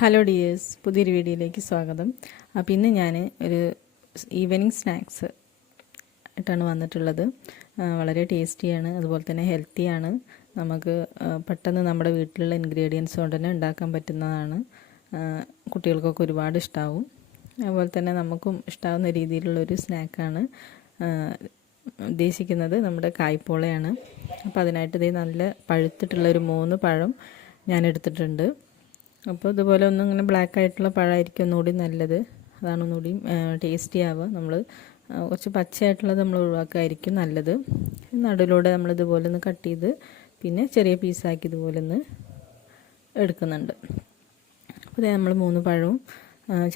Hello dears, പുതിയൊരു വീഡിയോയിലേക്ക് സ്വാഗതം. അപ്പോൾ ഇന്ന് ഞാൻ ഒരു ഈവനിങ് സ്നാക്സ് ആയിട്ടാണ് വന്നിട്ടുള്ളത്. വളരെ ടേസ്റ്റിയാണ്, അതുപോലെ തന്നെ ഹെൽത്തിയാണ്. നമുക്ക് പെട്ടെന്ന് നമ്മുടെ വീട്ടിലുള്ള ഇൻഗ്രീഡിയൻസ് കൊണ്ട് തന്നെ ഉണ്ടാക്കാൻ പറ്റുന്നതാണ്. കുട്ടികൾക്കൊക്കെ ഒരുപാട് ഇഷ്ടമാവും. അതുപോലെ തന്നെ നമുക്കും ഇഷ്ടാവുന്ന രീതിയിലുള്ളൊരു സ്നാക്കാണ് ഉദ്ദേശിക്കുന്നത്. നമ്മുടെ കായ്പോളയാണ്. അപ്പോൾ അതിനായിട്ട് ഇത് നല്ല പഴുത്തിട്ടുള്ളൊരു 3 പഴം ഞാൻ എടുത്തിട്ടുണ്ട്. അപ്പോൾ ഇതുപോലെ ഒന്നും ഇങ്ങനെ ബ്ലാക്ക് ആയിട്ടുള്ള പഴമായിരിക്കും ഒന്നുകൂടി നല്ലത്. അതാണ് ഒന്നുകൂടി ടേസ്റ്റി ആവുക. നമ്മൾ കുറച്ച് പച്ചയായിട്ടുള്ളത് നമ്മൾ ഒഴിവാക്കുകയായിരിക്കും നല്ലത്. നടുവിലൂടെ നമ്മൾ ഇതുപോലെ ഒന്ന് കട്ട് ചെയ്ത് പിന്നെ ചെറിയ പീസാക്കി ഇതുപോലെ ഒന്ന് എടുക്കുന്നുണ്ട്. അപ്പോൾ നമ്മൾ 3 പഴവും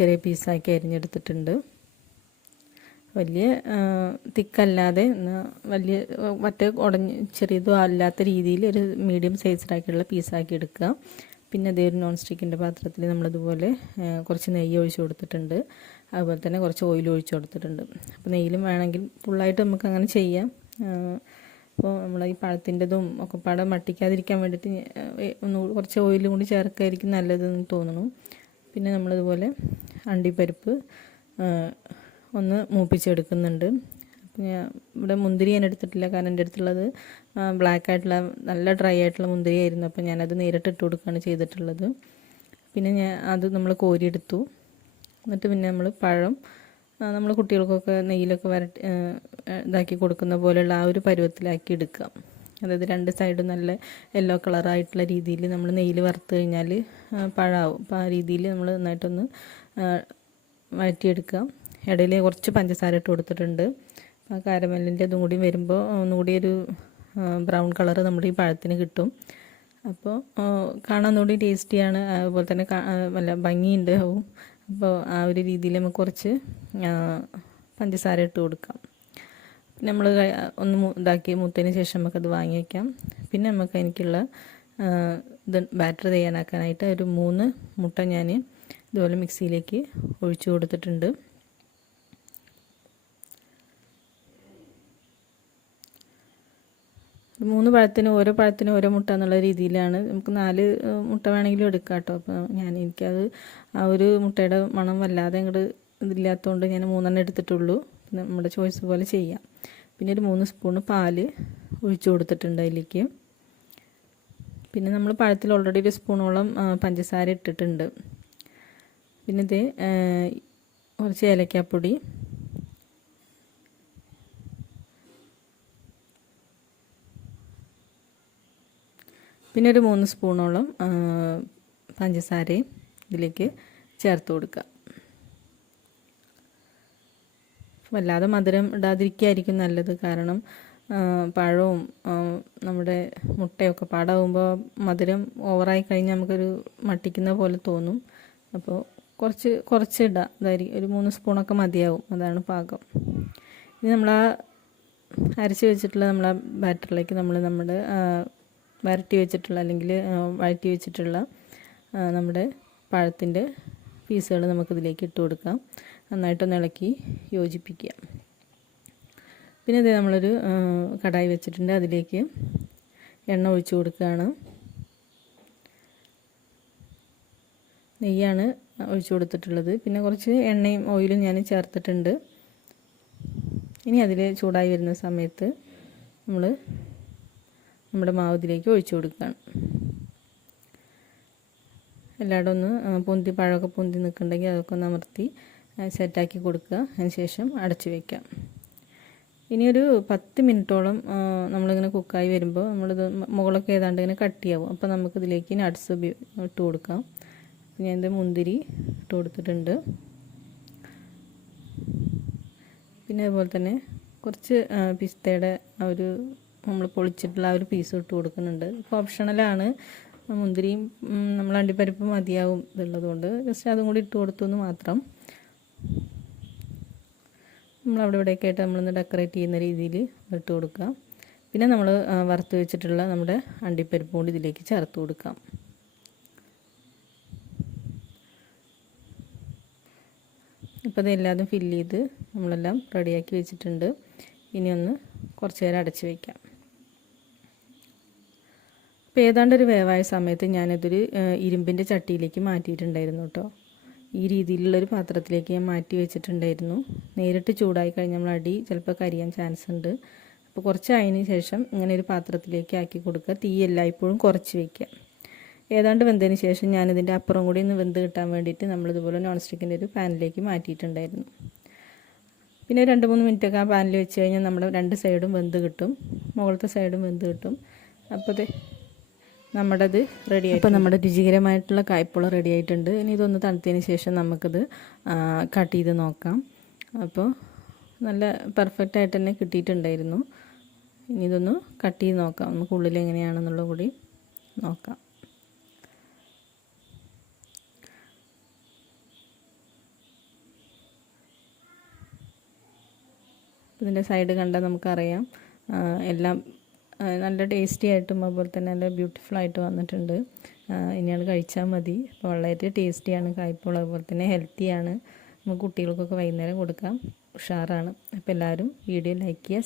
ചെറിയ പീസാക്കി അരിഞ്ഞെടുത്തിട്ടുണ്ട്. വലിയ തിക്കല്ലാതെ വലിയ മറ്റേ ചെറിയതോ അല്ലാത്ത രീതിയിൽ ഒരു മീഡിയം സൈസിലാക്കിയുള്ള പീസാക്കി എടുക്കുക. പിന്നെ അതേ ഒരു നോൺ സ്റ്റിക്കിൻ്റെ പാത്രത്തിൽ നമ്മളിതുപോലെ കുറച്ച് നെയ്യ് ഒഴിച്ച് കൊടുത്തിട്ടുണ്ട്. അതുപോലെ തന്നെ കുറച്ച് ഓയിൽ ഒഴിച്ച് കൊടുത്തിട്ടുണ്ട്. അപ്പോൾ നെയ്യിലും വേണമെങ്കിൽ ഫുള്ളായിട്ട് നമുക്ക് അങ്ങനെ ചെയ്യാം. അപ്പോൾ നമ്മൾ ഈ പഴത്തിൻ്റെതും ഒക്കെ പഴം മട്ടിക്കാതിരിക്കാൻ വേണ്ടിയിട്ട് കുറച്ച് ഓയിലും കൂടി ചേർക്കായിരിക്കും നല്ലതെന്ന് തോന്നുന്നു. പിന്നെ നമ്മളിതുപോലെ അണ്ടിപ്പരിപ്പ് ഒന്ന് മൂപ്പിച്ചെടുക്കുന്നുണ്ട്. ഇവിടെ മുന്തിരി ഞാൻ എടുത്തിട്ടില്ല, കാരണം എൻ്റെ അടുത്തുള്ളത് ബ്ലാക്ക് ആയിട്ടുള്ള നല്ല ഡ്രൈ ആയിട്ടുള്ള മുന്തിരി ആയിരുന്നു. അപ്പോൾ ഞാനത് നേരിട്ട് ഇട്ട് കൊടുക്കുകയാണ് ചെയ്തിട്ടുള്ളത്. പിന്നെ അത് നമ്മൾ കോരിയെടുത്തു. എന്നിട്ട് പിന്നെ നമ്മൾ പഴം നമ്മൾ കുട്ടികൾക്കൊക്കെ നെയ്യിലൊക്കെ ഇതാക്കി കൊടുക്കുന്ന പോലെയുള്ള ആ ഒരു പരുവത്തിലാക്കി എടുക്കുക. അതായത് 2 സൈഡും നല്ല യെല്ലോ കളറായിട്ടുള്ള രീതിയിൽ നമ്മൾ നെയ്യിൽ വറുത്ത് കഴിഞ്ഞാൽ പഴമാവും. അപ്പോൾ ആ രീതിയിൽ നമ്മൾ നന്നായിട്ടൊന്ന് വഴറ്റിയെടുക്കുക. ഇടയിൽ കുറച്ച് പഞ്ചസാര ഇട്ട് കൊടുത്തിട്ടുണ്ട്. ആ കാരമലിൻ്റെ ഇതും കൂടി വരുമ്പോൾ ഒന്നുകൂടി ഒരു ബ്രൗൺ കളർ നമ്മുടെ ഈ പഴത്തിന് കിട്ടും. അപ്പോൾ കാണാൻ ഒന്നുകൂടി ടേസ്റ്റിയാണ്, അതുപോലെ തന്നെ നല്ല ഭംഗിയുണ്ട്. അപ്പോൾ ആ ഒരു രീതിയിൽ നമുക്ക് കുറച്ച് പഞ്ചസാര ഇട്ട് കൊടുക്കാം. നമ്മൾ ഒന്ന് ഇതാക്കി മൂത്തതിന് ശേഷം നമുക്കത് വാങ്ങി വയ്ക്കാം. പിന്നെ നമുക്ക് എനിക്കുള്ള ബാറ്റർ തയ്യാറാക്കാനായിട്ട് ഒരു 3 മുട്ട ഞാൻ ഇതുപോലെ മിക്സിയിലേക്ക് ഒഴിച്ചു കൊടുത്തിട്ടുണ്ട്. ഓരോ പഴത്തിനും ഓരോ മുട്ട എന്നുള്ള രീതിയിലാണ്. നമുക്ക് 4 മുട്ട വേണമെങ്കിലും എടുക്കാം കേട്ടോ. അപ്പോൾ എനിക്കത് ആ ഒരു മുട്ടയുടെ മണം വല്ലാതെ അങ്ങോട്ട് ഇതില്ലാത്തതുകൊണ്ട് ഞാൻ 3 എടുത്തിട്ടുള്ളൂ. നമ്മുടെ ചോയ്സ് പോലെ ചെയ്യാം. പിന്നെ ഒരു 3 സ്പൂണ് പാല് ഒഴിച്ചു കൊടുത്തിട്ടുണ്ട് അതിലേക്ക്. പിന്നെ നമ്മൾ പഴത്തിൽ ഓൾറെഡി 1 സ്പൂണോളം പഞ്ചസാര ഇട്ടിട്ടുണ്ട്. പിന്നെ ഇത് കുറച്ച് ഏലക്കാപ്പൊടി, പിന്നെ ഒരു 3 സ്പൂണോളം പഞ്ചസാരയും ഇതിലേക്ക് ചേർത്ത് കൊടുക്കുക. വല്ലാതെ മധുരം ഇടാതിരിക്കുകയായിരിക്കും നല്ലത്, കാരണം പഴവും നമ്മുടെ മുട്ടയൊക്കെ പാടാവുമ്പോൾ മധുരം ഓവറായി കഴിഞ്ഞാൽ നമുക്കൊരു മട്ടിക്കുന്ന പോലെ തോന്നും. അപ്പോൾ കുറച്ച് ഇടാം. അതായിരിക്കും ഒരു 3 സ്പൂണൊക്കെ മതിയാവും. അതാണ് പാകം. ഇനി നമ്മൾ അരച്ച് വെച്ചിട്ടുള്ള നമ്മളെ ബാറ്ററിലേക്ക് നമ്മുടെ വരട്ടി വെച്ചിട്ടുള്ള അല്ലെങ്കിൽ വഴറ്റി വെച്ചിട്ടുള്ള നമ്മുടെ പഴത്തിൻ്റെ പീസുകൾ നമുക്കിതിലേക്ക് ഇട്ട് കൊടുക്കാം. നന്നായിട്ടൊന്ന് ഇളക്കി യോജിപ്പിക്കുക. പിന്നെ ഇത് നമ്മളൊരു കടായി വെച്ചിട്ടുണ്ട്. അതിലേക്ക് എണ്ണ ഒഴിച്ച് കൊടുക്കുകയാണ്. നെയ്യാണ് ഒഴിച്ച് കൊടുത്തിട്ടുള്ളത്. പിന്നെ കുറച്ച് എണ്ണയും ഓയിലും ഞാൻ ചേർത്തിട്ടുണ്ട്. ഇനി അതിൽ ചൂടായി വരുന്ന സമയത്ത് നമ്മുടെ മാവ് ഇതിലേക്ക് ഒഴിച്ചു കൊടുക്കുകയാണ്. എല്ലായിടും ഒന്ന് പഴമൊക്കെ പൊന്തി നിൽക്കുന്നുണ്ടെങ്കിൽ അതൊക്കെ ഒന്ന് അമർത്തി സെറ്റാക്കി കൊടുക്കുക. അതിനുശേഷം അടച്ചു വയ്ക്കാം. ഇനിയൊരു 10 മിനിറ്റോളം നമ്മളിങ്ങനെ കുക്കായി വരുമ്പോൾ നമ്മളിത് മുകളൊക്കെ ഏതാണ്ട് ഇങ്ങനെ കട്ടിയാവും. അപ്പോൾ നമുക്കിതിലേക്ക് നട്ട്സ് ഇട്ട് കൊടുക്കാം. ഞാനിത് മുന്തിരി ഇട്ട് കൊടുത്തിട്ടുണ്ട്. പിന്നെ അതുപോലെ തന്നെ കുറച്ച് പിസ്തയുടെ നമ്മൾ പൊളിച്ചിട്ടുള്ള ആ ഒരു പീസ് ഇട്ട് കൊടുക്കുന്നുണ്ട്. ഇപ്പോൾ ഓപ്ഷണലാണ്. മുന്തിരിയും നമ്മൾ അണ്ടിപ്പരിപ്പ് മതിയാവും ഇതുള്ളതുകൊണ്ട് ജസ്റ്റ് അതും കൂടി ഇട്ട് കൊടുത്തു എന്ന് മാത്രം. നമ്മളവിടെ ഇവിടെയൊക്കെ ആയിട്ട് നമ്മളൊന്ന് ഡെക്കറേറ്റ് ചെയ്യുന്ന രീതിയിൽ ഇട്ട് കൊടുക്കുക. പിന്നെ നമ്മൾ വറുത്ത് വെച്ചിട്ടുള്ള നമ്മുടെ അണ്ടിപ്പരിപ്പ് കൂടി ഇതിലേക്ക് ചേർത്ത് കൊടുക്കാം. ഇപ്പോൾ ഇതെല്ലാതും ഫില്ല് ചെയ്ത് നമ്മളെല്ലാം റെഡിയാക്കി വെച്ചിട്ടുണ്ട്. ഇനി ഒന്ന് കുറച്ച് നേരം അടച്ച് വയ്ക്കാം. അപ്പോൾ ഏതാണ്ടൊരു വേവായ സമയത്ത് ഞാനതൊരു ഇരുമ്പിൻ്റെ ചട്ടിയിലേക്ക് മാറ്റിയിട്ടുണ്ടായിരുന്നു കേട്ടോ. ഈ രീതിയിലുള്ളൊരു പാത്രത്തിലേക്ക് ഞാൻ മാറ്റി വെച്ചിട്ടുണ്ടായിരുന്നു. നേരിട്ട് ചൂടായി കഴിഞ്ഞാൽ നമ്മൾ അടി ചിലപ്പോൾ കരിയാൻ ചാൻസ് ഉണ്ട്. അപ്പോൾ കുറച്ച് അതിന് ശേഷം ഇങ്ങനെ ഒരു പാത്രത്തിലേക്ക് ആക്കി കൊടുക്കുക. തീ എല്ലായ്പ്പോഴും കുറച്ച് വയ്ക്കുക. ഏതാണ്ട് വെന്തതിന് ശേഷം ഞാനിതിൻ്റെ അപ്പുറം കൂടി ഒന്ന് വെന്ത് കിട്ടാൻ വേണ്ടിയിട്ട് നമ്മളിതുപോലെ നോൺ സ്റ്റിക്കിൻ്റെ ഒരു പാനിലേക്ക് മാറ്റിയിട്ടുണ്ടായിരുന്നു. പിന്നെ 2-3 മിനിറ്റൊക്കെ ആ പാനിൽ വെച്ച് കഴിഞ്ഞാൽ നമ്മുടെ 2 സൈഡും വെന്ത് കിട്ടും, മുകളിലത്തെ സൈഡും വെന്ത് കിട്ടും. അപ്പോൾ നമ്മുടേത് റെഡിയായി. അപ്പോൾ നമ്മുടെ രുചികരമായിട്ടുള്ള കായ്പോള റെഡി ആയിട്ടുണ്ട്. ഇനി ഇതൊന്ന് തണുത്തതിന് ശേഷം നമുക്കത് കട്ട് ചെയ്ത് നോക്കാം. അപ്പോൾ നല്ല പെർഫെക്റ്റ് ആയിട്ട് തന്നെ കിട്ടിയിട്ടുണ്ടായിരുന്നു. ഇനി ഇതൊന്ന് കട്ട് ചെയ്ത് നോക്കാം, നമുക്ക് ഉള്ളിൽ എങ്ങനെയാണെന്നുള്ളത് കൂടി നോക്കാം. ഇതിൻ്റെ സൈഡ് കണ്ടാൽ നമുക്കറിയാം എല്ലാം നല്ല ടേസ്റ്റി ആയിട്ടും അതുപോലെ തന്നെ നല്ല ബ്യൂട്ടിഫുൾ ആയിട്ട് വന്നിട്ടുണ്ട്. ഇനിയാണ് കഴിച്ചാൽ മതി. അപ്പോൾ വളരെ ടേസ്റ്റിയാണ് കായ്പോള, അതുപോലെ തന്നെ ഹെൽത്തിയാണ്. നമുക്ക് കുട്ടികൾക്കൊക്കെ വൈകുന്നേരം കൊടുക്കാം, ഉഷാറാണ്. അപ്പോൾ എല്ലാവരും വീഡിയോ ലൈക്ക് ചെയ്യുക.